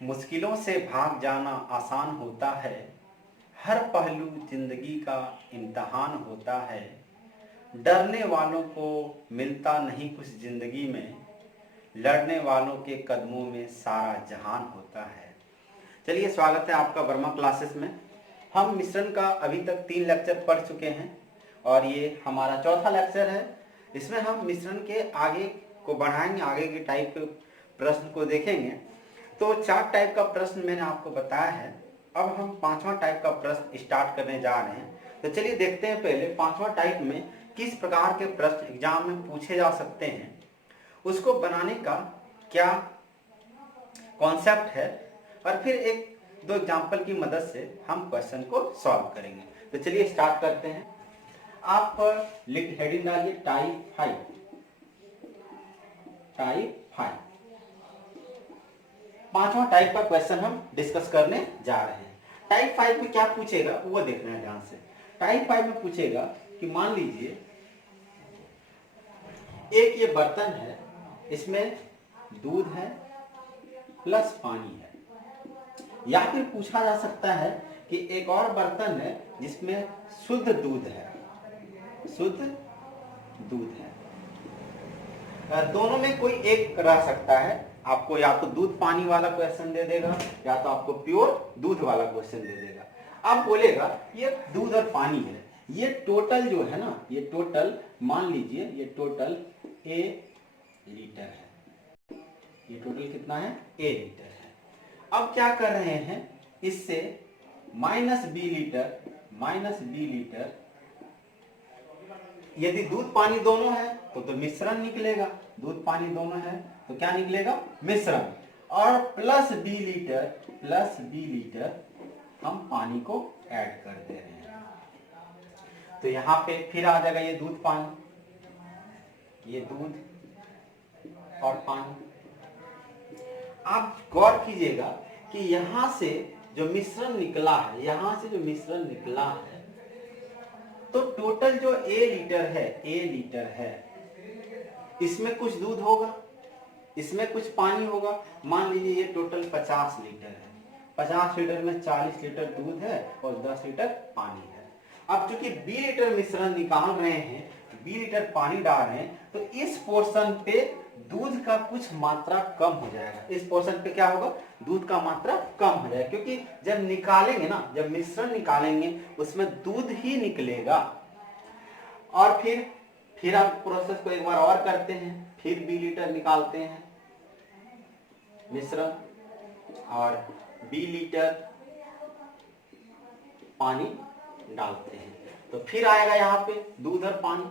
मुश्किलों से भाग जाना आसान होता है। हर पहलू जिंदगी का इम्तहान होता है। डरने वालों को मिलता नहीं कुछ जिंदगी में। लड़ने वालों के कदमों में सारा जहान होता है। चलिए, स्वागत है आपका वर्मा क्लासेस में। हम मिश्रण का अभी तक 3 लेक्चर पढ़ चुके हैं और ये हमारा चौथा लेक्चर है। इसमें हम मिश्रण के आगे को बढ़ाएंगे, आगे के टाइप के प्रश्न को देखेंगे। तो 4 टाइप का प्रश्न मैंने आपको बताया है। अब हम 5वां टाइप का प्रश्न स्टार्ट करने जा रहे हैं। तो चलिए देखते हैं पहले 5वां टाइप में किस प्रकार के प्रश्न एग्जाम में पूछे जा सकते हैं, उसको बनाने का क्या कॉन्सेप्ट है, और फिर एक दो एग्जाम्पल की मदद से हम क्वेश्चन को सॉल्व करेंगे। तो चलिए स्टार्ट करते हैं। आप लिख हेडिंग डालिए टाइप 5। टाइप 5 5वां टाइप का क्वेश्चन हम डिस्कस करने जा रहे हैं। टाइप 5 में क्या पूछेगा वो देखना है ध्यान से। टाइप 5 में पूछेगा कि मान लीजिए एक ये बर्तन है, इसमें दूध है प्लस पानी है। या फिर पूछा जा सकता है कि एक और बर्तन है जिसमें शुद्ध दूध है, शुद्ध दूध है। दोनों में कोई एक रह सकता है। आपको या तो दूध पानी वाला क्वेश्चन दे देगा या तो आपको प्योर दूध वाला क्वेश्चन दे देगा। अब बोलेगा ये दूध और पानी है, ये टोटल जो है ना, ये टोटल मान लीजिए ये टोटल A लीटर है। ये टोटल कितना है? A लीटर है। अब क्या कर रहे हैं, इससे -B लीटर यदि दूध पानी दोनों है तो मिश्रण निकलेगा। दूध पानी दोनों है तो क्या निकलेगा? मिश्रण। और प्लस बी लीटर हम पानी को ऐड कर दे रहे हैं। तो यहां पे फिर आ जाएगा ये दूध पानी, ये दूध और पानी। आप गौर कीजिएगा कि यहां से जो मिश्रण निकला है, यहां से जो मिश्रण निकला है, तो टोटल जो A लीटर है, इसमें कुछ दूध होगा, इसमें कुछ पानी होगा। मान लीजिए ये टोटल 50 लीटर है। 50 लीटर में 40 लीटर दूध है और 10 लीटर पानी है। अब चूंकि B लीटर मिश्रण निकाल रहे हैं, B लीटर पानी डाल रहे हैं, तो इस पोर्शन पे दूध का कुछ मात्रा कम हो जाएगा। इस पोर्शन पे क्या होगा? दूध का मात्रा कम हो जाएगा, क्योंकि जब निकालेंगे ना, जब मिश्रण निकालेंगे उसमें दूध ही निकलेगा। और फिर आप प्रोसेस को एक बार और करते हैं, फिर B लीटर निकालते हैं मिश्रण और B लीटर पानी डालते हैं, तो फिर आएगा यहाँ पे दूध और पानी।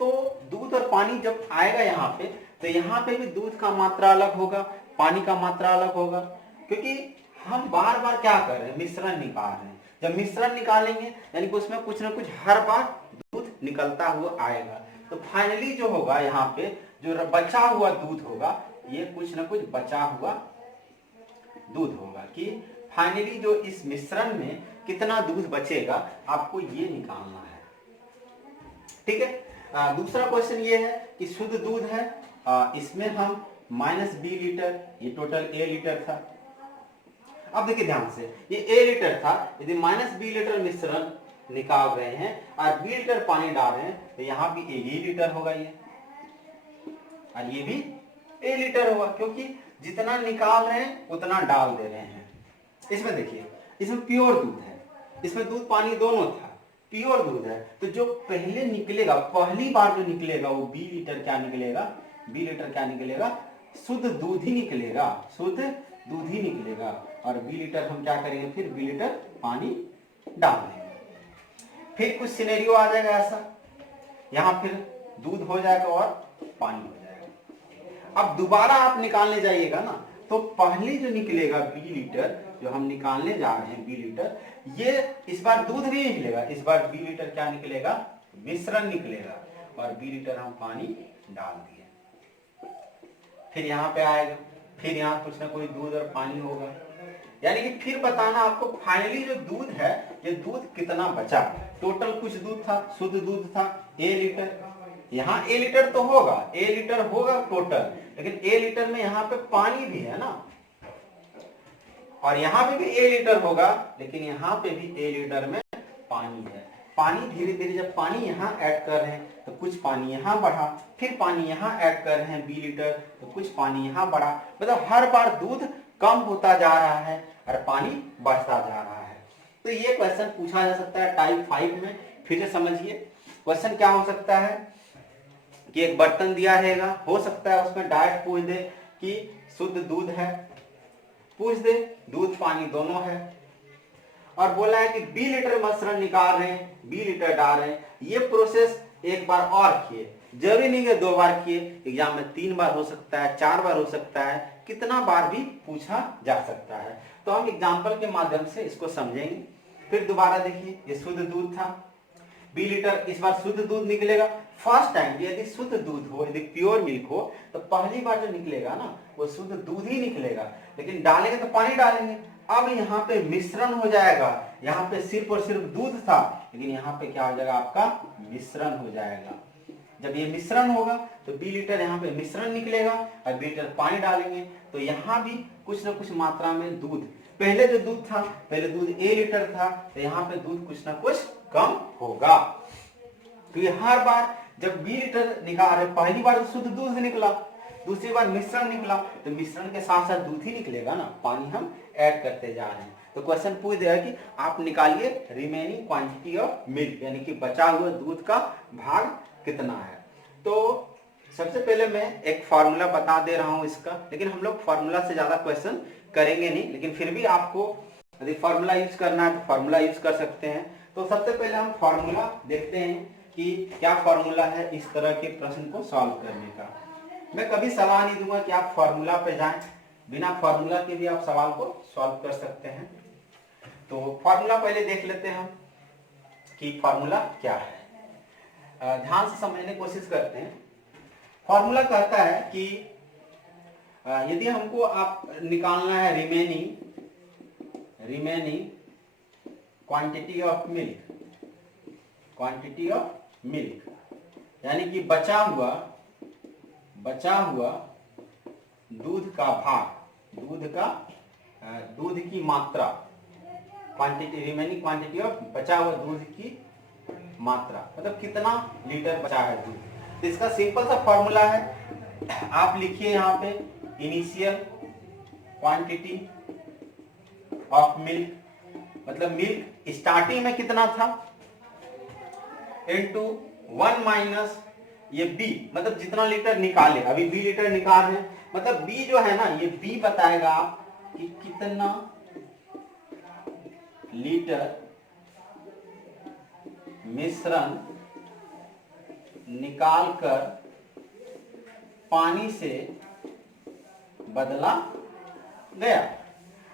तो दूध और पानी जब आएगा यहाँ पे, तो यहाँ पे भी दूध का मात्रा अलग होगा, पानी का मात्रा अलग होगा, क्योंकि हम बार बार क्या कर रहे हैं? मिश्रण निकाल रहे हैं। जब मिश्रण निकालेंगे यानी कि उसमें कुछ ना कुछ हर बार दूध निकलता हुआ आएगा। तो फाइनली जो होगा यहाँ पे जो बचा हुआ दूध होगा, ये कुछ ना कुछ बचा हुआ दूध होगा। कि फाइनली जो इस मिश्रण में कितना दूध बचेगा, आपको ये निकालना है। ठीक है। दूसरा क्वेश्चन ये है कि शुद्ध दूध है, इसमें हम -B लीटर, ये टोटल A लीटर था। अब देखिए ध्यान से, ये A लीटर था, यदि -B लीटर मिश्रण निकाल रहे हैं और B लीटर पानी डाल रहे हैं, तो यहाँ भी A लीटर होगा ये, और ये भी A लीटर होगा, क्योंकि जितना निकाल रहे हैं उतना डाल दे रहे हैं। इसमें देखिए, इसमें प्योर दूध है, इसमें दूध पानी दोनों था, प्योर दूध है। तो जो पहले निकलेगा, पहली बार जो निकलेगा वो B लीटर क्या निकलेगा? शुद्ध दूध ही निकलेगा, शुद्ध दूध ही निकलेगा। और B लीटर हम क्या करेंगे? फिर B लीटर पानी डाल देंगे। फिर कुछ सिनेरियो आ जाएगा ऐसा, यहाँ फिर दूध हो जाएगा और पानी हो जाएगा। अब दोबारा आप निकालने जाइएगा ना, तो पहले जो निकलेगा B लीटर, जो हम निकालने जा रहे हैं B लीटर, ये इस बार दूध नहीं निकलेगा, इस बार B लीटर क्या निकलेगा? मिश्रण निकलेगा। और B लीटर हम पानी डाल दिए। फिर यहाँ पे आएगा, फिर यहाँ कुछ ना कोई दूध और पानी होगा, यानी कि फिर बताना आपको फाइनली जो दूध है, ये दूध कितना बचा। टोटल कुछ दूध था, शुद्ध दूध था A लीटर, यहाँ A लीटर तो होगा, A लीटर होगा टोटल, लेकिन ए लीटर में यहाँ पे पानी भी है ना, और यहाँ पे भी ए लीटर होगा, लेकिन यहाँ पे भी ए लीटर में पानी है। पानी धीरे धीरे जब पानी यहाँ ऐड कर रहे हैं तो कुछ पानी यहाँ बढ़ा, फिर पानी यहाँ ऐड कर रहे हैं बी लीटर तो कुछ पानी यहाँ बढ़ा, मतलब हर बार दूध कम होता जा रहा है और पानी बढ़ता जा रहा है। तो ये क्वेश्चन पूछा जा सकता है टाइप 5 में। फिर से समझिए क्वेश्चन क्या हो सकता है कि एक बर्तन दिया रहेगा, हो सकता है उसमें डायरेक्ट पूछ दे कि शुद्ध दूध है, पूछ दे दूध पानी दोनों है, और बोला है कि 20 लीटर मिश्रण निकाल रहे हैं, 20 लीटर डाल रहे हैं। ये प्रोसेस एक बार और किए, जरूरी नहीं है 2 बार किए, एग्जाम में 3 बार हो सकता है, 4 बार हो सकता है, कितना बार भी पूछा जा सकता है। तो हम एग्जाम्पल के माध्यम से इसको समझेंगे। फिर दोबारा देखिए, ये शुद्ध दूध था 20 लीटर, इस बार शुद्ध दूध निकलेगा। फर्स्ट टाइम यदि शुद्ध दूध हो, यदि प्योर मिल्क हो, तो पहली बार जो निकलेगा ना वो शुद्ध दूध ही निकलेगा, लेकिन डालेंगे तो पानी डालेंगे। अब यहाँ पे मिश्रण हो जाएगा, यहाँ पे सिर्फ और सिर्फ दूध था, लेकिन यहाँ पे क्या हो जाएगा, आपका मिश्रण हो जाएगा। जब ये मिश्रण होगा तो 20 लीटर यहाँ पे मिश्रण निकलेगा और 20 लीटर पानी डालेंगे, तो यहाँ भी कुछ न कुछ मात्रा में दूध, पहले जो दूध था, पहले दूध ए लीटर था, तो यहाँ पे दूध कुछ न कुछ कम होगा। तो ये हर बार जब 20 लीटर निकाल रहे, पहली बार तो शुद्ध दूध निकला, दूसरी बार मिश्रण निकला, तो मिश्रण के साथ साथ दूध ही निकलेगा ना, पानी हम ऐड करते जा रहे हैं। तो क्वेश्चन पूछ देगा कि आप निकालिए रिमेनिंग क्वांटिटी ऑफ मिल्क, यानी कि बचा हुआ दूध का भाग कितना है। तो सबसे पहले मैं एक फॉर्मूला बता दे रहा हूं इसका, लेकिन हम लोग फॉर्मूला से ज्यादा क्वेश्चन करेंगे नहीं, लेकिन फिर भी आपको यदि फॉर्मूला यूज करना है तो फॉर्मूला यूज कर सकते हैं। तो सबसे पहले हम फॉर्मूला देखते हैं कि क्या फॉर्मूला है इस तरह के प्रश्न को सॉल्व करने का। मैं कभी सलाह नहीं दूंगा कि आप फॉर्मूला पे जाएं, बिना फॉर्मूला के भी आप सवाल को सॉल्व कर सकते हैं। तो फॉर्मूला पहले देख लेते हैं हम कि फॉर्मूला क्या है। ध्यान से समझने की कोशिश करते हैं। फॉर्मूला कहता है कि यदि हमको आप निकालना है रिमेनिंग क्वांटिटी ऑफ मिल्क, यानी कि बचा हुआ दूध का भाग, दूध की मात्रा, रिमेनिंग क्वांटिटी ऑफ, बचा हुआ दूध की मात्रा, मतलब कितना लीटर बचा है दूध। तो इसका सिंपल सा फॉर्मूला है, आप लिखिए यहाँ पे इनिशियल क्वांटिटी ऑफ मिल्क, मतलब मिल्क स्टार्टिंग में कितना था, इनटू 1 माइनस ये बी, मतलब जितना लीटर निकाले, अभी 20 लीटर निकाल रहे हैं, मतलब बी जो है ना, ये बी बताएगा आप कि कितना लीटर मिश्रण निकालकर पानी से बदला गया,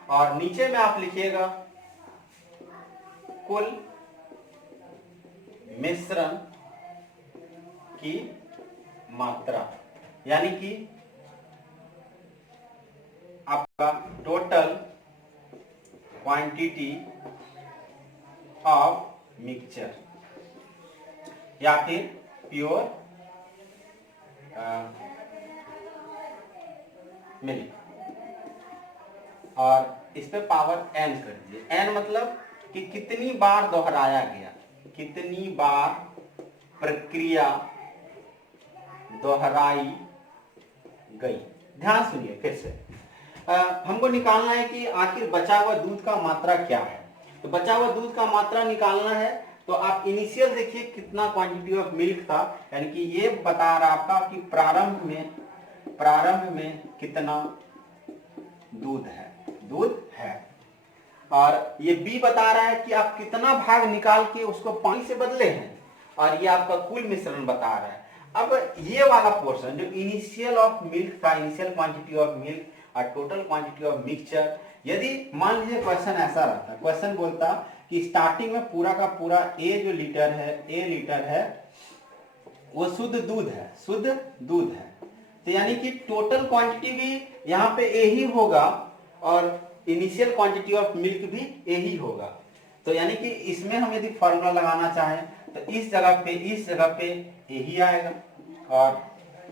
और नीचे में आप लिखिएगा कुल मिश्रण की मात्रा, यानी कि आपका टोटल क्वांटिटी ऑफ मिक्सचर या फिर प्योर मिल्क, और इस पे पावर n कर दीजिए। n मतलब कि कितनी बार दोहराया गया, कितनी बार प्रक्रिया दोहराई गई। ध्यान सुनिए फिर से, हमको निकालना है कि आखिर बचा हुआ दूध का मात्रा क्या है। तो बचा हुआ दूध का मात्रा निकालना है, तो आप इनिशियल देखिए कितना क्वांटिटी ऑफ मिल्क था, यानी कि ये बता रहा आपका कि प्रारंभ में कितना दूध है, और ये बी बता रहा है कि आप कितना भाग निकाल के उसको पानी से बदले हैं, और ये आपका कुल मिश्रण बता रहा है। अब ये वाला पोर्शन जो इनिशियल ऑफ मिल्क था, इनिशियल क्वांटिटी ऑफ मिल्क और टोटल क्वांटिटी ऑफ मिक्सचर, यदि मान लीजिए क्वेश्चन ऐसा रहता, क्वेश्चन बोलता कि स्टार्टिंग में पूरा का पूरा ए जो लीटर है वो शुद्ध दूध है, तो यानी कि टोटल क्वांटिटी भी यहाँ पे ए ही होगा और इनिशियल क्वांटिटी ऑफ मिल्क भी ए ही होगा। तो यानी कि इसमें हम यदि फॉर्मूला लगाना चाहें तो इस जगह पे ए ही आएगा, और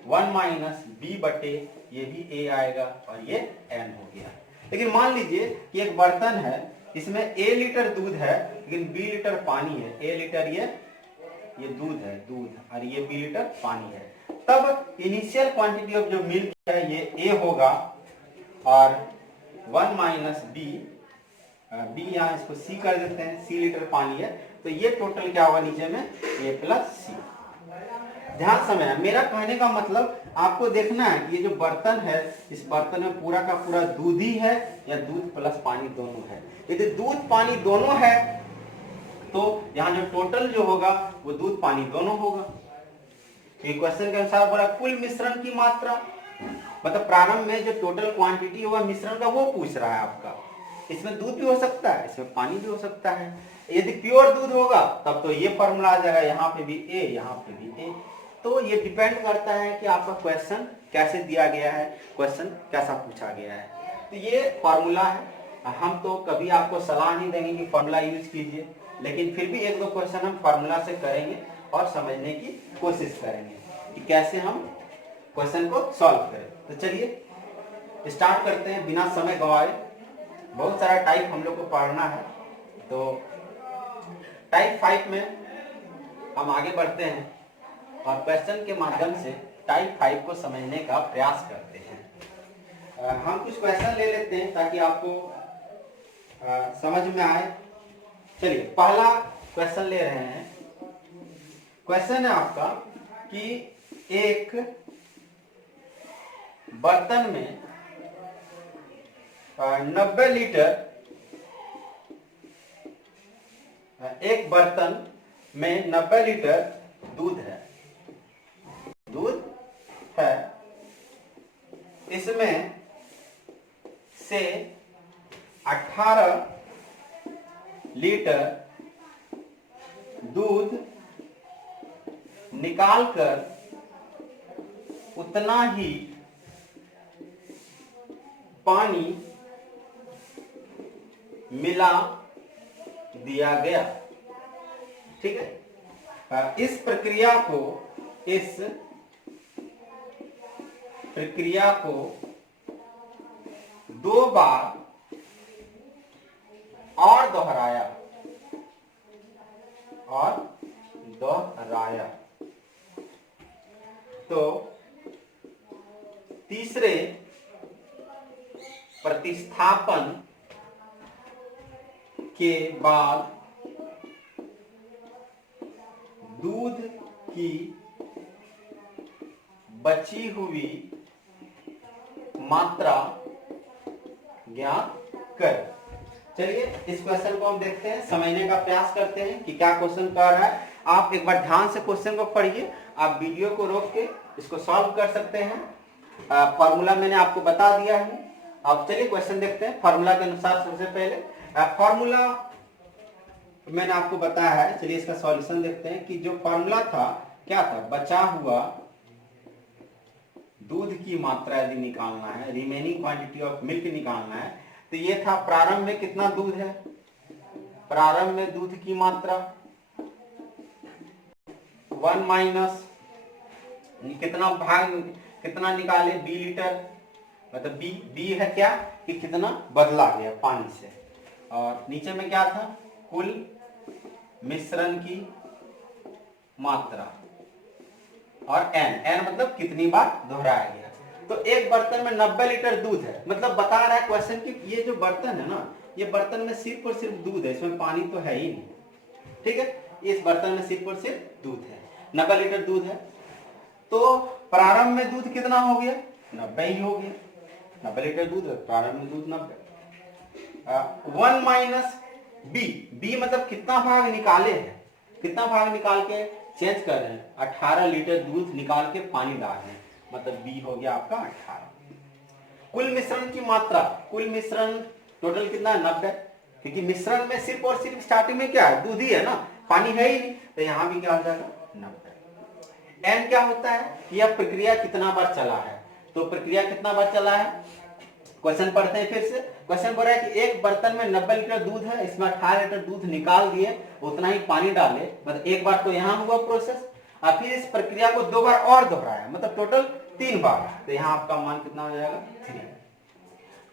1 माइनस बी बटे ये भी ए आएगा और ये एन हो गया। लेकिन मान लीजिए कि एक बर्तन है, इसमें ए लीटर दूध है लेकिन बी लीटर पानी है। ए लीटर ये दूध है, दूध, और ये बी लीटर पानी है। तब इनिशियल क्वांटिटी ऑफ जो मिल्क है ये ए होगा और 1 माइनस बी, बी यहाँ इसको सी कर देते हैं, सी लीटर पानी है, तो ये टोटल क्या होगा नीचे में ए प्लस सी। ध्यान समय, मेरा कहने का मतलब आपको देखना है कि ये जो बर्तन है, इस बर्तन में पूरा का पूरा दूध ही है या दूध प्लस पानी दोनों है। यदि दूध पानी दोनों है तो यहाँ जो टोटल जो होगा वो दूध पानी दोनों होगा। क्वेश्चन के अनुसार बोला कुल मिश्रण की मात्रा, मतलब प्रारंभ में जो टोटल क्वांटिटी होगा मिश्रण का वो पूछ रहा है आपका। इसमें दूध भी हो सकता है, इसमें पानी भी हो सकता है। यदि प्योर दूध होगा तब तो ये फॉर्मूला आ जाएगा, यहाँ पे भी ए, यहाँ पे भी ए। तो ये डिपेंड करता है कि आपका क्वेश्चन कैसे दिया गया है, क्वेश्चन कैसा पूछा गया है। तो ये फॉर्मूला है। हम तो कभी आपको सलाह नहीं देंगे कि फॉर्मूला यूज कीजिए, लेकिन फिर भी एक दो क्वेश्चन हम फॉर्मूला से करेंगे और समझने की कोशिश करेंगे कि कैसे हम क्वेश्चन को सॉल्व करें। तो चलिए स्टार्ट करते हैं बिना समय गंवाए। बहुत सारा टाइप हम लोग को पढ़ना है, तो टाइप 5 में हम आगे बढ़ते हैं और क्वेश्चन के माध्यम से टाइप 5 को समझने का प्रयास करते हैं। हम कुछ क्वेश्चन ले लेते हैं ताकि आपको समझ में आए। चलिए पहला क्वेश्चन ले रहे हैं। क्वेश्चन है आपका कि एक बर्तन में 90 लीटर, एक बर्तन में 90 लीटर दूध है, दूध है, इसमें से 18 लीटर दूध निकालकर उतना ही पानी मिला दिया गया। ठीक है, इस प्रक्रिया को 2 बार और दोहराया तो तीसरे प्रतिस्थापन के बाद दूध की बची हुई मात्रा ज्ञात कर। चलिए इस क्वेश्चन को हम देखते हैं, समझने का प्रयास करते हैं कि क्या क्वेश्चन कर रहा है। आप एक बार ध्यान से क्वेश्चन को पढ़िए, आप वीडियो को रोक के इसको सॉल्व कर सकते हैं। फॉर्मूला मैंने आपको बता दिया है। अब चलिए क्वेश्चन देखते हैं। फॉर्मूला के अनुसार सबसे पहले फॉर्मूला मैंने आपको बताया है। चलिए इसका सॉल्यूशन देखते हैं कि जो फॉर्मूला था क्या था, बचा हुआ दूध की मात्रा यदि निकालना है, रिमेनिंग क्वांटिटी ऑफ मिल्क निकालना है, तो ये था प्रारंभ में कितना दूध है, प्रारंभ में दूध की मात्रा 1 माइनस कितना निकाले, बी लीटर, मतलब बी है क्या कि कितना बदला गया पानी से, और नीचे में क्या था कुल मिश्रण की मात्रा, और एन मतलब कितनी बार दोहराया गया। तो एक बर्तन में 90 लीटर दूध है, मतलब बता रहा है क्वेश्चन कि ये जो बर्तन है ना, ये बर्तन में सिर्फ और सिर्फ दूध है, इसमें पानी तो है ही नहीं। ठीक है, इस बर्तन में सिर्फ और सिर्फ दूध है, 90 लीटर दूध है। तो प्रारंभ में दूध कितना हो गया, 90 ही हो गया, 90 लीटर दूध है, प्रारंभ में दूध 90। 1 माइनस बी मतलब कितना भाग निकाले हैं, कितना भाग निकाल के चेंज कर रहे हैं, 18 लीटर दूध निकाल के पानी डाल रहे हैं, मतलब बी हो गया आपका 18। कुल मिश्रण की मात्रा, कुल मिश्रण टोटल कितना है 90, क्योंकि मिश्रण में सिर्फ और सिर्फ स्टार्टिंग में क्या है, दूध ही है ना, पानी है ही नहीं, तो यहाँ भी क्या हो जाएगा 90। एन क्या होता है, यह प्रक्रिया कितना बार चला है, तो प्रक्रिया कितना बार चला है, क्वेश्चन पढ़ते हैं फिर से। क्वेश्चन बोल रहा है कि एक बर्तन में 90 लीटर दूध है, इसमें 18 लीटर दूध निकाल दिए, उतना ही पानी डाले, मतलब एक बार तो यहाँ हुआ प्रोसेस, और फिर इस प्रक्रिया को 2 बार और दोहराया, मतलब टोटल 3 बार, तो यहाँ आपका मान कितना हो जाएगा 3,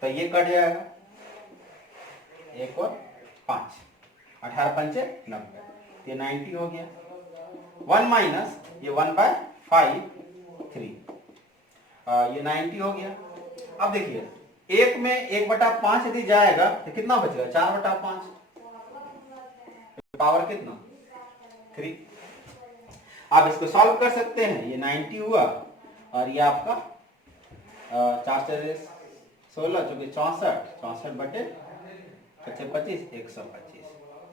तो ये कट जाएगा 1 और 5, 18 पंचे 90, ये 90 हो गया। 1 माइनस ये 1/5 3, ये 90 हो गया। अब देखिए एक में 1/5 यदि जाएगा तो कितना बचेगा 4/5, पावर कितना 3। आप इसको सॉल्व कर सकते हैं, ये 90 हुआ और ये आपका 4 से 16 चूंकि 64 बटे 25 125,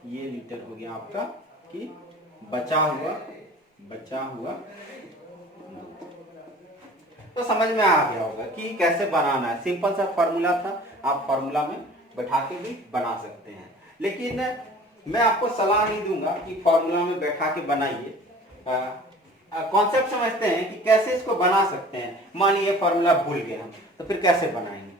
ये लीटर हो गया आपका कि बचा हुआ दूध। तो समझ में आ गया होगा कि कैसे बनाना है, सिंपल सा फॉर्मूला था, आप फॉर्मूला में बैठा के भी बना सकते हैं। लेकिन मैं आपको सलाह नहीं दूंगा कि फॉर्मूला में बैठा के बनाइए, कॉन्सेप्ट समझते हैं कि कैसे इसको बना सकते हैं। मान लीजिए फॉर्मूला भूल गए हम, तो फिर कैसे बनाएंगे।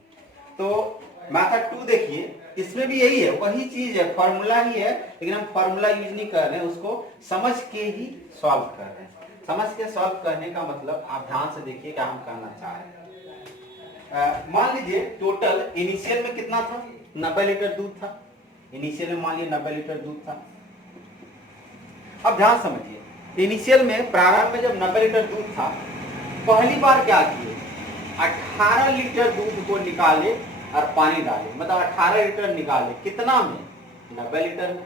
तो मेथड 2 देखिए, इसमें भी यही है, वही चीज है, फॉर्मूला ही है, लेकिन हम फॉर्मूला यूज नहीं कर रहे हैं, उसको समझ के ही सॉल्व कर रहे हैं। समझ के सॉल्व करने का मतलब आप ध्यान से देखिए क्या हम करना चाह रहे हैं। मान लीजिए टोटल इनिशियल में कितना था, 90 लीटर दूध था। इनिशियल में मान लीजिए 90 लीटर दूध था। अब ध्यान समझिए, इनिशियल में प्रारंभ में जब 90 लीटर दूध था, पहली बार क्या किए, 18 लीटर दूध को निकाले और पानी डाले, मतलब 18 लीटर निकाले, कितना में 90 लीटर में।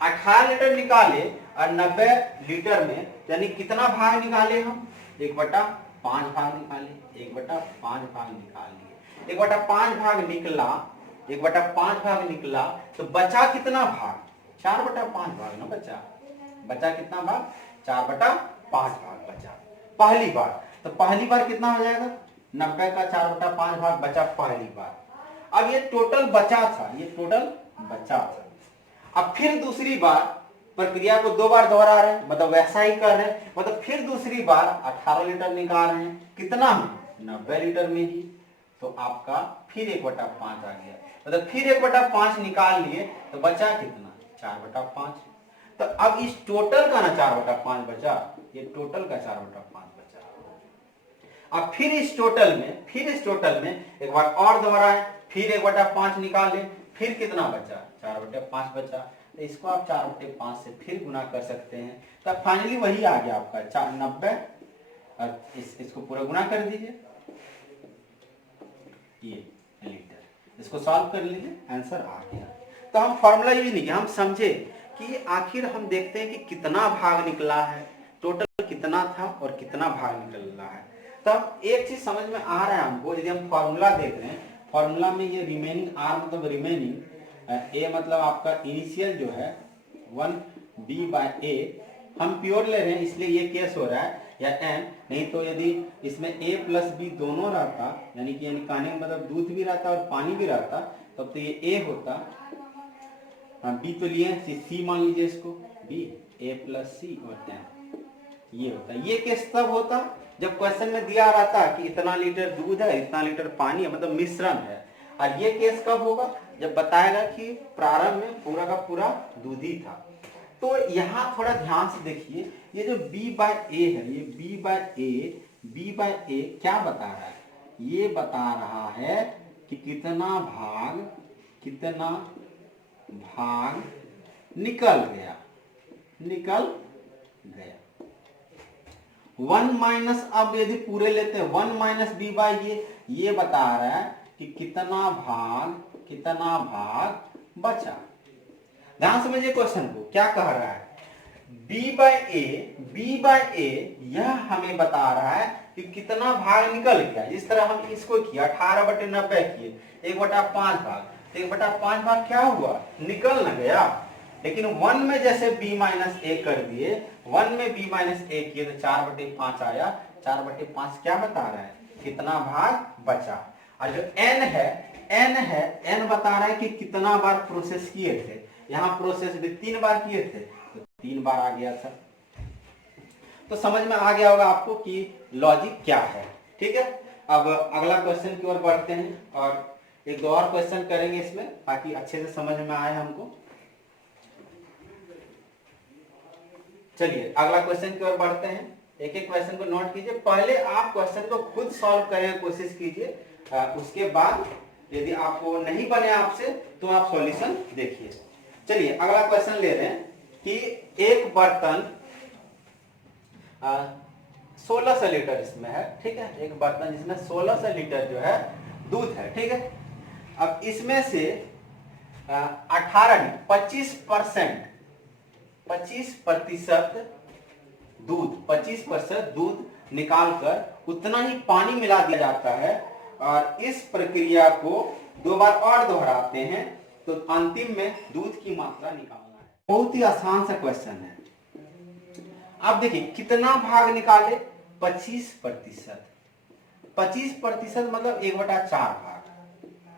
18 लीटर निकाले और 90 लीटर में, यानी कितना भाग निकाले हम, 1/5 भाग निकाले, 1/5 भाग निकाल लिए। 1/5 भाग निकला, 1/5 भाग निकला, तो बचा कितना भाग, 4/5 भाग ना बचा कितना भाग, 4/5 भाग बचा पहली बार। तो पहली बार कितना हो जाएगा, 90 का 4/5 भाग बचा पहली बार। अब ये टोटल बचा था, अब फिर दूसरी बार प्रक्रिया को 2 बार दोहरा रहे हैं, मतलब वैसा ही कर रहे हैं, मतलब फिर दूसरी बार 18 लीटर निकाल रहे हैं, कितना में, 90 लीटर में ही। तो आपका फिर 1/5 आ गया, मतलब फिर 1/5 निकाल लिए, तो बचा कितना, 4/5। तो अब इस टोटल का ना 4/5 बचा, ये टोटल का 4/5 बचा। अब फिर इस टोटल में एक बार और दोहराएं, फिर 1/5 निकाले, फिर कितना बचा, 4/5 बचा। तो इसको आप 4/5 से फिर गुना कर सकते हैं, तब फाइनली वही आ गया आपका 90, और इसको पूरा गुना कर दीजिए, ये लीटर। इसको सॉल्व कर लीजिए, आंसर आ गया। तो हम फॉर्मूला यूज नहीं किया, हम समझे कि आखिर हम देखते हैं कि कितना भाग निकला है, टोटल कितना था और कितना भाग निकल रहा है। तब एक चीज समझ में आ रहा है हमको, यदि हम फॉर्मूला देख रहे हैं, फॉर्मूला में ये रिमेनिंग आर मतलब रिमेनिंग, ए मतलब आपका इनिशियल जो है 1b/a, हम प्योर ले रहे हैं इसलिए ये केस हो रहा है, या n, नहीं तो यदि इसमें a + b दोनों रहता, यानी कि कहने का मतलब दूध भी रहता और पानी भी रहता, तब तो ये a होता, b तो लिए c मान लीजिए इसको, b a + c और n ये होता। ये केस तब होता जब क्वेश्चन में दिया रहता कि इतना लीटर दूध है, इतना लीटर पानी है, मतलब मिश्रण है। और ये केस कब होगा, जब बताएगा कि प्रारंभ में पूरा का पूरा दूध ही था। तो यहाँ थोड़ा ध्यान से देखिए, ये जो b/a है, ये b/a क्या बता रहा है, ये बता रहा है कि कितना भाग निकल गया 1 माइनस, अब यदि पूरे लेते हैं 1 माइनस b/a, ये बता रहा है कि कितना भाग बचा। ध्यान समझिए क्वेश्चन को क्या कह रहा है, b/a यह हमें बता रहा है कि कितना भाग निकल गया। इस तरह हम इसको किया 18/90 किए, 1/5 भाग, तो 1/5 भाग क्या हुआ, निकल न गया। लेकिन 1 में जैसे b-a कर दिए, 1 में b-a किए तो 4/5 आया। 4/5 क्या बता रहा है, कितना भाग बचा। और जो n बता रहा है कि कितना बार प्रोसेस किए थे। यहाँ प्रोसेस भी 3 बार किए थे, तो 3 बार आ गया था। तो समझ में आ गया होगा आपको कि लॉजिक क्या है। ठीक है, अब अगला क्वेश्चन की ओर बढ़ते हैं और एक दो और क्वेश्चन करेंगे इसमें, ताकि अच्छे से समझ में आए हमको। चलिए अगला क्वेश्चन की ओर बढ़ते हैं। एक एक क्वेश्चन को नोट कीजिए, पहले आप क्वेश्चन को खुद सॉल्व करने की कोशिश कीजिए, उसके बाद यदि आपको नहीं बने आपसे तो आप सॉल्यूशन देखिए। चलिए अगला क्वेश्चन ले रहे हैं कि एक बर्तन 1600 लीटर इसमें है, ठीक है, एक बर्तन जिसमें 1600 लीटर जो है दूध है, ठीक है। अब इसमें से 25% दूध निकाल कर उतना ही पानी मिला दिया जाता है और इस प्रक्रिया को 2 बार और दोहराते हैं तो अंतिम में दूध की मात्रा निकालना है। बहुत ही आसान सा क्वेश्चन है। अब देखिए कितना भाग निकाले, 25%। 25% मतलब 1/4 भाग,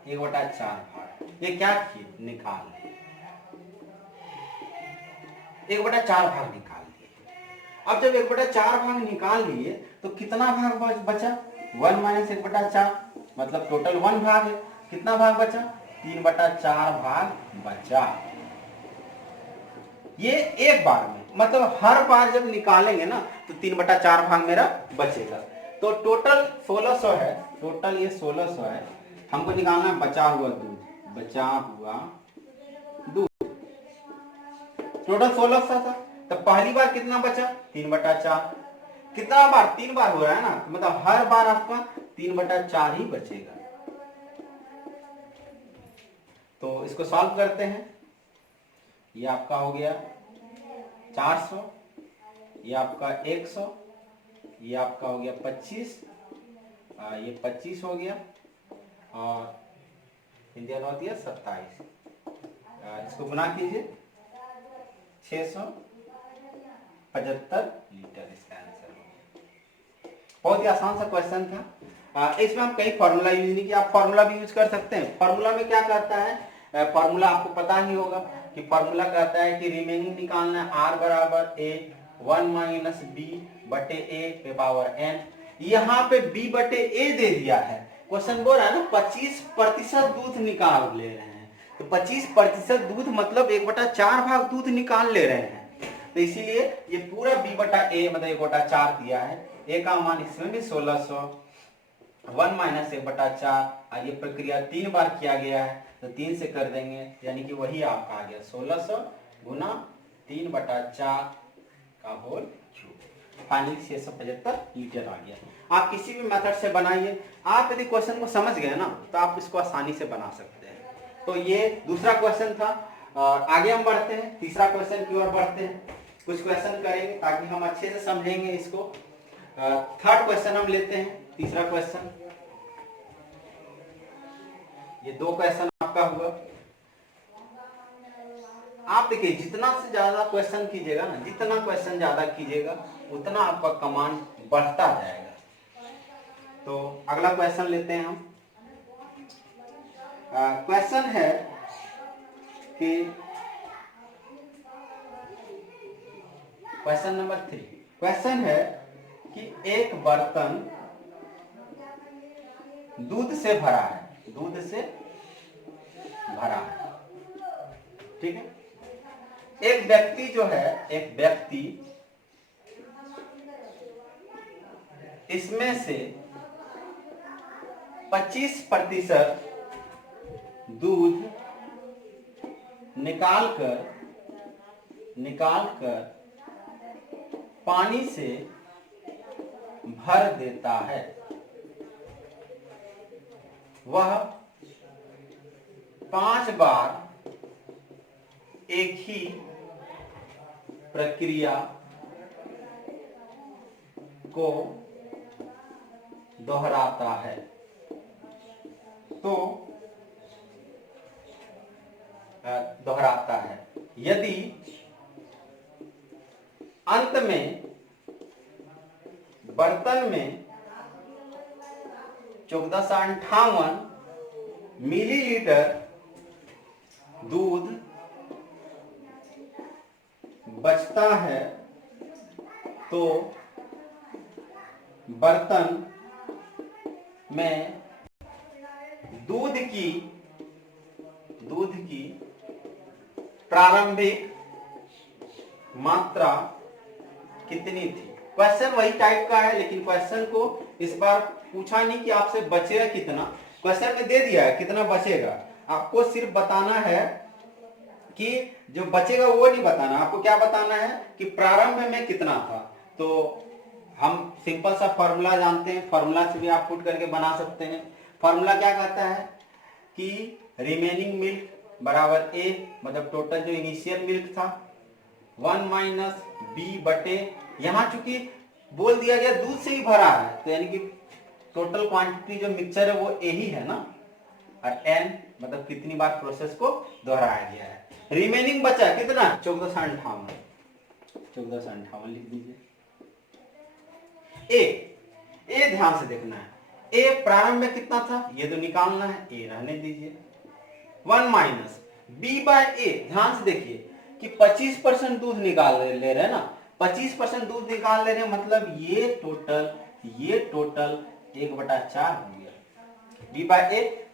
1/4 भाग। ये क्या किए, निकाल 1/4 भाग निकाल लिए। अब जब 1/4 भाग निकाल लिए तो कितना भाग बचा, 1 - 1/4 मतलब टोटल 1 भाग है। कितना भाग बचा, 3/4 भाग बचा। ये एक बार में, मतलब हर बार जब निकालेंगे ना तो 3/4 भाग मेरा बचेगा। तो टोटल 1600 है, टोटल ये 1600 है, हमको निकालना है बचा हुआ दूध, बचा हुआ दूध। टोटल 1600 था, तो पहली बार कितना बचा, 3/4। कितना बार, 3 बार हो रहा है ना, मतलब हर बार आपका 3/4 ही बचेगा। तो इसको सॉल्व करते हैं। ये आपका हो गया 400, ये आपका 100, ये आपका हो गया 25, ये 25 हो गया और इंडिया हो दिया 27। इसको गुना कीजिए, 675 लीटर इसका आंसर हो गया। बहुत ही आसान सा क्वेश्चन था। इसमें हम कई फॉर्मूला यूज नहीं किया, आप फॉर्मूला भी यूज कर सकते हैं। फॉर्मूला में क्या करता है, फॉर्मूला आपको पता ही होगा कि फॉर्मूला कहता है कि रिमेनिंग निकालना है, R बराबर A 1 - B बटे A पे पावर n। यहाँ पे B बटे A दे दिया है, क्वेश्चन बोल रहा है ना 25% दूध निकाल ले रहे हैं, तो 25% दूध मतलब 1/4 भाग दूध निकाल ले रहे हैं। तो इसीलिए ये पूरा B बटा A मतलब 1/4 दिया है। A का मान इसमें भी 1600, 1 - 1/4। ये प्रक्रिया 3 बार किया गया है तो 3 से कर देंगे, यानी कि वही आपका आ गया 1600 गुना 3/4 का होल क्यूब, फाइनली 675 लीटर आ गया। आप किसी भी मेथड से बनाइए, आप यदि क्वेश्चन को समझ गए ना तो आप इसको आसानी से बना सकते हैं। तो ये दूसरा क्वेश्चन था। आगे हम बढ़ते हैं, तीसरा क्वेश्चन की ओर बढ़ते हैं। कुछ क्वेश्चन करेंगे ताकि हम अच्छे से समझेंगे इसको। थर्ड क्वेश्चन हम लेते हैं, तीसरा क्वेश्चन। ये 2 क्वेश्चन आपका हुआ। आप देखिए जितना से ज्यादा क्वेश्चन कीजिएगा ना, जितना क्वेश्चन ज्यादा कीजिएगा उतना आपका कमांड बढ़ता जाएगा। तो अगला क्वेश्चन लेते हैं हम। क्वेश्चन है कि क्वेश्चन नंबर 3। क्वेश्चन है कि एक बर्तन दूध से भरा है, दूध से भरा है, ठीक है। एक व्यक्ति जो है, एक व्यक्ति इसमें से 25% दूध निकालकर पानी से भर देता है। वह 5 बार एक ही प्रक्रिया को दोहराता है, यदि अंत में बर्तन में 1458 मिलीलीटर दूध बचता है तो बर्तन में दूध की प्रारंभिक मात्रा कितनी थी। क्वेश्चन वही टाइप का है, लेकिन क्वेश्चन को इस बार पूछा नहीं कि आपसे बचेगा कितना, क्वेश्चन में दे दिया है कितना बचेगा, आपको सिर्फ बताना है कि जो बचेगा वो नहीं बताना, आपको क्या बताना है कि प्रारंभ में कितना था। तो हम सिंपल सा फॉर्मूला जानते हैं, फॉर्मूला से भी आप पुट करके बना सकते हैं। फॉर्मूला क्या कहता है कि रिमेनिंग मिल्क बराबर ए, मतलब टोटल जो इनिशियल मिल्क था 1 माइनस बी बटे, यहां चूंकि बोल दिया गया दूध से ही भरा है, तो यानी कि टोटल क्वांटिटी जो मिक्सचर है वो ए ही है ना, और एन मतलब कितनी बार प्रोसेस को दोहराया गया है। रिमेनिंग बचा कितना 1458, 1458 लिख दीजिए। ए ध्यान से देखना है, ए प्रारंभ में कितना था ये तो निकालना है, ए रहने दीजिए। 1 माइनस बी बाय ए, ध्यान से देखिए कि 25% दूध निकाल ले रहे हैं ना, 25% दूध निकाल ले रहे हैं, मतलब ये टोटल 1/4 हो गया।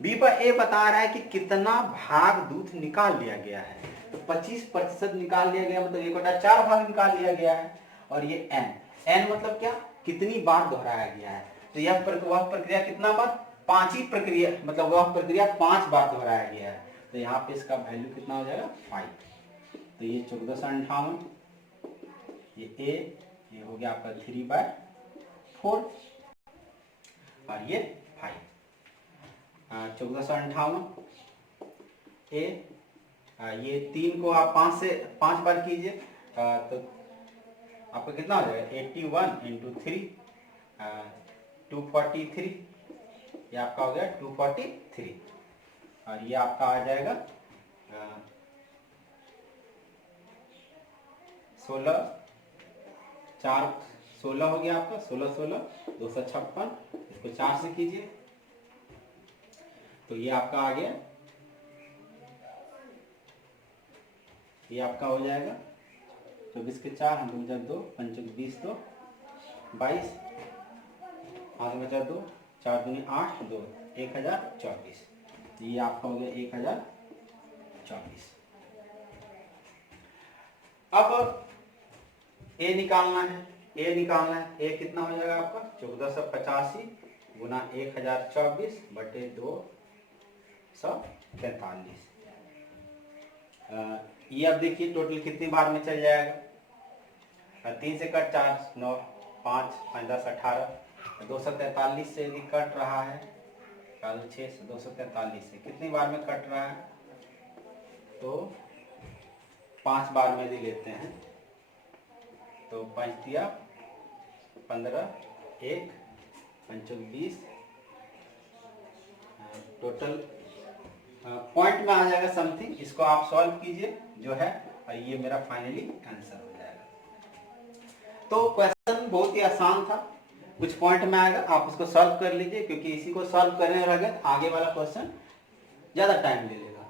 बी बाय ए बता रहा है कि कितना भाग दूध निकाल लिया गया है, तो 25% निकाल लिया गया मतलब 1/4 भाग निकाल लिया गया है। और ये एन मतलब क्या, कितनी बार दोहराया गया है, तो वह प्रक्रिया कितना बार, 5 ही प्रक्रिया, मतलब वह प्रक्रिया 5 बार दोहराया गया है, तो यहाँ पे इसका वैल्यू कितना हो जाएगा 5। तो ये 1458, ये हो गया आपका 3/4 और ये 5। 1458 ए, ये 3 को आप 5 बार कीजिए, तो आपका कितना हो जाएगा 81 इंटू 3, 243, ये आपका हो गया 243, और ये आपका आ जाएगा 16 हो गया आपका 16 256, इसको 4 से कीजिए तो ये आपका आ गया, ये आपका हो जाएगा 24 के 4, हम 2 5 20 2 22, 5 बचा 2 4 दूनी 8 2 1024, ये आपका हो गया 1024। अब ए निकालना है, ए कितना हो जाएगा आपका 1485 गुना 1024 बटे 243। ये अब देखिए टोटल कितनी बार में चल जाएगा, 3 से कट 4 9 5 5 10 18, 243 से यदि कट रहा है, 6 से 243 से कितनी बार में कट रहा है, तो 5 बार में यदि लेते हैं तो 5 दिया 15 1 5 20, टोटल पॉइंट में आ जाएगा समथिंग, इसको आप सॉल्व कीजिए जो है, और ये मेरा फाइनली आंसर हो जाएगा। तो क्वेश्चन बहुत ही आसान था, कुछ पॉइंट में आएगा, आप उसको सॉल्व कर लीजिए, क्योंकि इसी को सॉल्व करने लगे आगे वाला क्वेश्चन ज्यादा टाइम ले लेगा।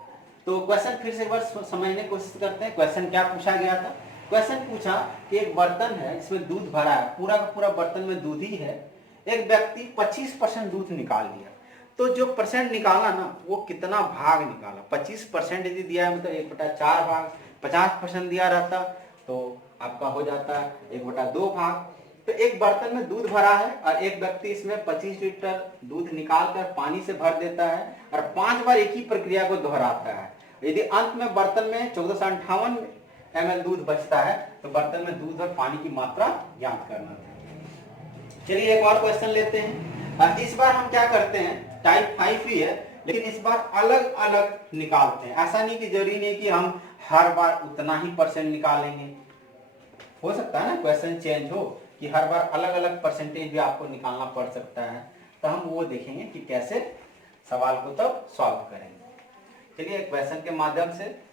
तो क्वेश्चन फिर से एक बार समझने की कोशिश करते हैं। क्वेश्चन क्या पूछा गया था, क्वेश्चन पूछा कि एक बर्तन है इसमें दूध भरा है, पूरा का पूरा बर्तन में दूध ही है, एक व्यक्ति 25% दूध निकाल लिया, तो जो परसेंट निकाला ना वो कितना भाग निकाला, 25% यदि दिया है मतलब 1/4 भाग, 50% दिया रहता तो आपका हो जाता 1/2 भाग। तो एक बर्तन में दूध भरा है और एक व्यक्ति इसमें 25 लीटर दूध निकाल कर पानी से भर देता है और 5 बार एक ही प्रक्रिया को दोहराता है। यदि अंत में बर्तन में 1458 ml दूध बचता है तो बर्तन में दूध और पानी की मात्रा ज्ञात करना है। चलिए एक और क्वेश्चन लेते हैं। इस बार हम क्या करते हैं, टाइप 5 ही है लेकिन इस बार अलग अलग निकालते हैं। ऐसा नहीं कि जरूरी नहीं कि हम हर बार उतना ही परसेंट निकालेंगे, हो सकता है ना क्वेश्चन चेंज हो कि हर बार अलग अलग परसेंटेज भी आपको निकालना पड़ सकता है, तो हम वो देखेंगे कि कैसे सवाल को तब सॉल्व करेंगे। चलिए क्वेश्चन के माध्यम से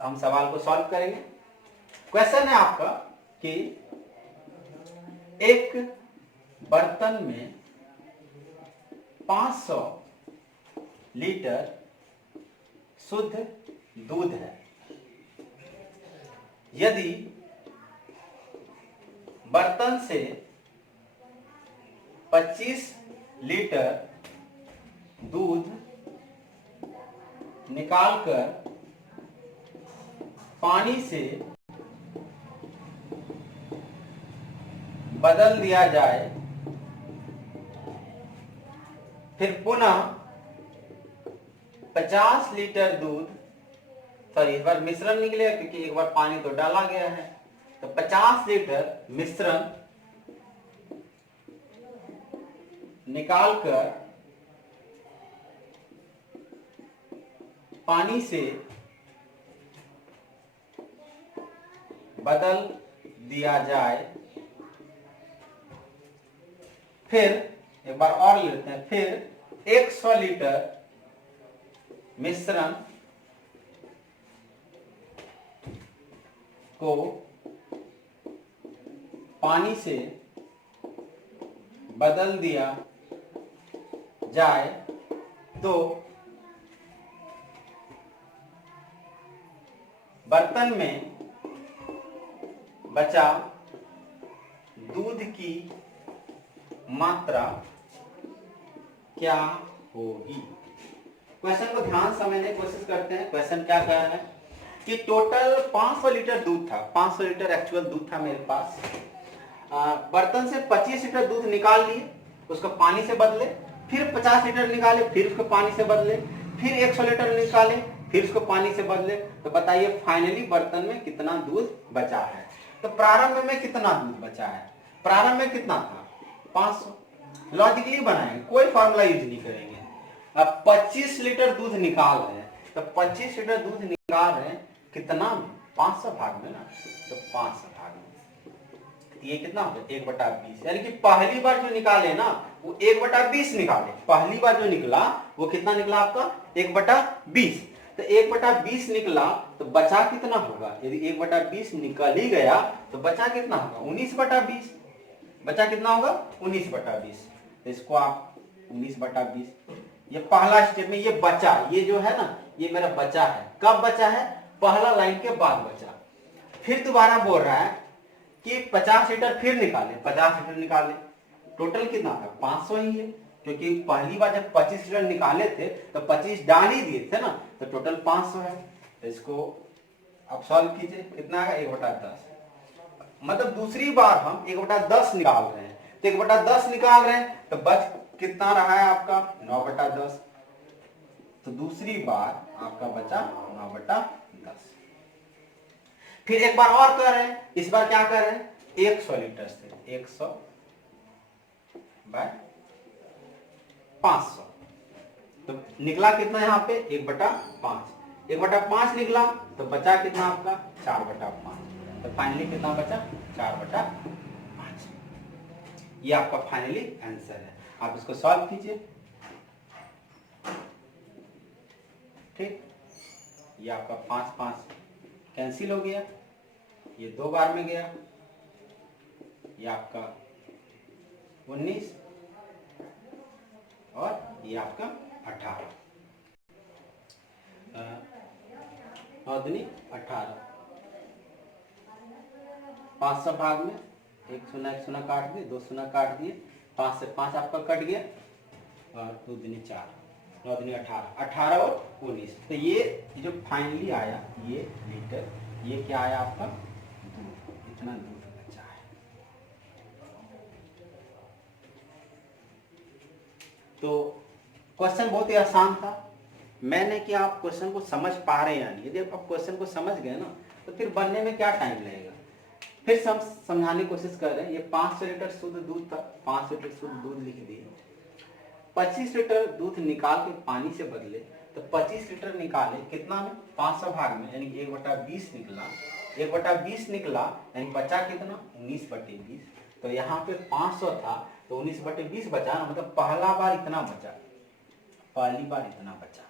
हम सवाल को सॉल्व करेंगे। क्वेश्चन है आपका कि एक बर्तन में 500 लीटर शुद्ध दूध है, यदि बर्तन से 25 लीटर दूध निकालकर पानी से बदल दिया जाए, फिर पुनः 50 लीटर दूध, सॉरी इस बार मिश्रण निकलेगा क्योंकि एक बार पानी तो डाला गया है, तो 50 लीटर मिश्रण निकालकर पानी से बदल दिया जाए, फिर एक बार और लेते हैं, फिर 100 लीटर मिश्रण को पानी से बदल दिया जाए तो बर्तन में बचा दूध की मात्रा क्या होगी। क्वेश्चन को ध्यान समझने की कोशिश करते हैं। क्वेश्चन क्या कह रहा है कि टोटल 500 लीटर दूध था, 500 लीटर एक्चुअल दूध था मेरे पास। बर्तन से 25 लीटर दूध निकाल लिए, उसको पानी से बदले, फिर 50 लीटर निकाले, फिर उसको पानी से बदले, फिर 100 लीटर निकाले, फिर उसको पानी से बदले। तो बताइए फाइनली बर्तन में कितना दूध बचा है। तो प्रारंभ में कितना दूध बचा है, प्रारंभ में कितना था 500। लॉजिकली बनाएंगे, कोई फॉर्मूला यूज नहीं करेंगे। अब 25 लीटर दूध निकाल रहे हैं, तो 25 लीटर दूध निकाल रहे हैं कितना में, 500 भाग में ना, तो 500 भाग में ये कितना हो गया 1/20, यानी कि पहली बार जो निकाले ना वो 1/20 निकाले। पहली बार जो निकला वो कितना निकला आपका 1/20, तो 1/20 निकला तो बचा कितना होगा। यदि 1/20 निकल ही गया तो बचा कितना होगा 19/20, बचा कितना होगा 19/20। तो इसको आप 19/20, ये पहला स्टेप में ये बचा, ये जो है ना ये मेरा बचा है। कब बचा है, पहला लाइन के बाद बचा। फिर दोबारा बोल रहा है कि 50 लीटर फिर निकाले, 50 लीटर निकाले, टोटल कितना था 500 ही है, क्योंकि पहली बार जब 25 लीटर निकाले थे तो 25 डाल ही दिए थे ना, तो टोटल 500 है। तो इसको आप सॉल्व कीजिए, कितना है 1/10, मतलब दूसरी बार हम 1/10 निकाल रहे हैं। तो 1/10 निकाल रहे हैं तो बच कितना रहा है आपका 9/10, तो दूसरी बार आपका बचा 9/10। फिर एक बार और कर रहे हैं, इस बार क्या कर रहे हैं 100 लीटर से 100/500, तो निकला कितना यहाँ पे 1/5, 1/5 निकला तो बचा कितना आपका 4/5, तो फाइनली कितना बचा 4/5। ये आपका फाइनली आंसर है। आप इसको सॉल्व कीजिए, ठीक। ये आपका 5 5 कैंसिल हो गया, ये 2 बार में गया, ये आपका 19 और ये आपका 18, 9 दूनी 18, 500 भाग में 1 0 काट दिए, 2 0 काट दिए, 5 से 5 आपका कट गया और 2 दूनी 4, 9 दूनी 18, 18 और 19। तो ये जो फाइनली आया ये लीटर, ये क्या आया आपका दूध, इतना दूध बचा है। तो क्वेश्चन बहुत ही आसान था। मैंने कि आप क्वेश्चन को समझ पा रहे हैं या नहीं। यदि आप क्वेश्चन को समझ गए ना तो फिर बनने में क्या टाइम लगेगा। फिर समझाने की कोशिश कर रहे हैं। ये 500 लीटर शुद्ध दूध था, 500 लीटर शुद्ध दूध लिख दिए। 25 लीटर दूध निकाल के पानी से बदले, तो 25 लीटर निकाले कितना में 500 भाग में, यानी 1/20 निकला, 1/20 निकला यानी बचा कितना 19/20। तो यहाँ पे 500 था तो 19/20 बचा ना, मतलब पहला बार इतना बचा, पहली बार इतना बचा।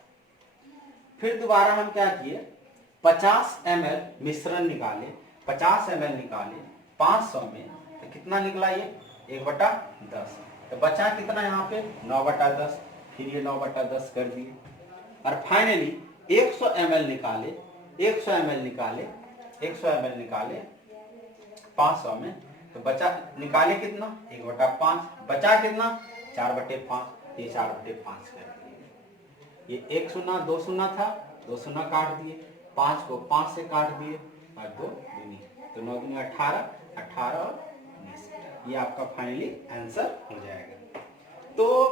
फिर दोबारा हम क्या किए 50 ml मिश्रण निकाले, 50 ml निकाले 500 में, तो कितना निकला ये 1/10, तो बचा कितना यहाँ पे 9/10। फिर ये 9/10 कर दिए और फाइनली 100 ml निकाले, 100 ml निकाले, 100 ml निकाले 500 में, तो बचा निकाले कितना 1/5, बचा कितना 4/5, ये 4/5 कर दिए। ये 1 0 2 0 था, 2 0 काट दिए, 5 को 5 से काट दिए और 2 दूनी, तो 9 दूनी 18, 18 और 19 लीटर। ये आपका फाइनली आंसर हो जाएगा। तो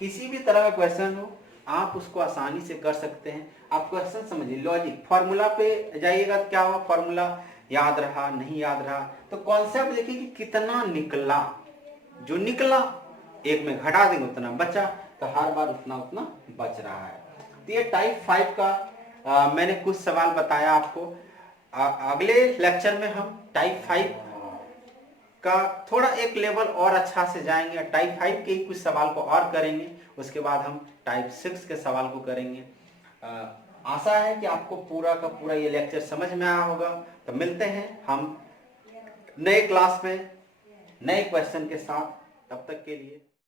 किसी भी तरह का क्वेश्चन हो आप उसको आसानी से कर सकते हैं। आप क्वेश्चन समझिए, लॉजिक, फॉर्मूला पे जाइएगा तो क्या हुआ, फॉर्मूला याद रहा नहीं याद रहा, तो कॉन्सेप्ट देखिए कि कितना निकला, जो निकला एक में घटा देंगे उतना बचा, तो हर बार उतना उतना बच रहा है। तो ये टाइप 5 का मैंने कुछ सवाल बताया आपको। अगले लेक्चर में हम टाइप 5 का थोड़ा एक लेवल और अच्छा से जाएंगे, टाइप 5 के कुछ सवाल को और करेंगे, उसके बाद हम टाइप 6 के सवाल को करेंगे। आशा है कि आपको पूरा का पूरा ये लेक्चर समझ में आया होगा। तो मिलते हैं हम नए क्लास में नए क्वेश्चन के साथ, तब तक के लिए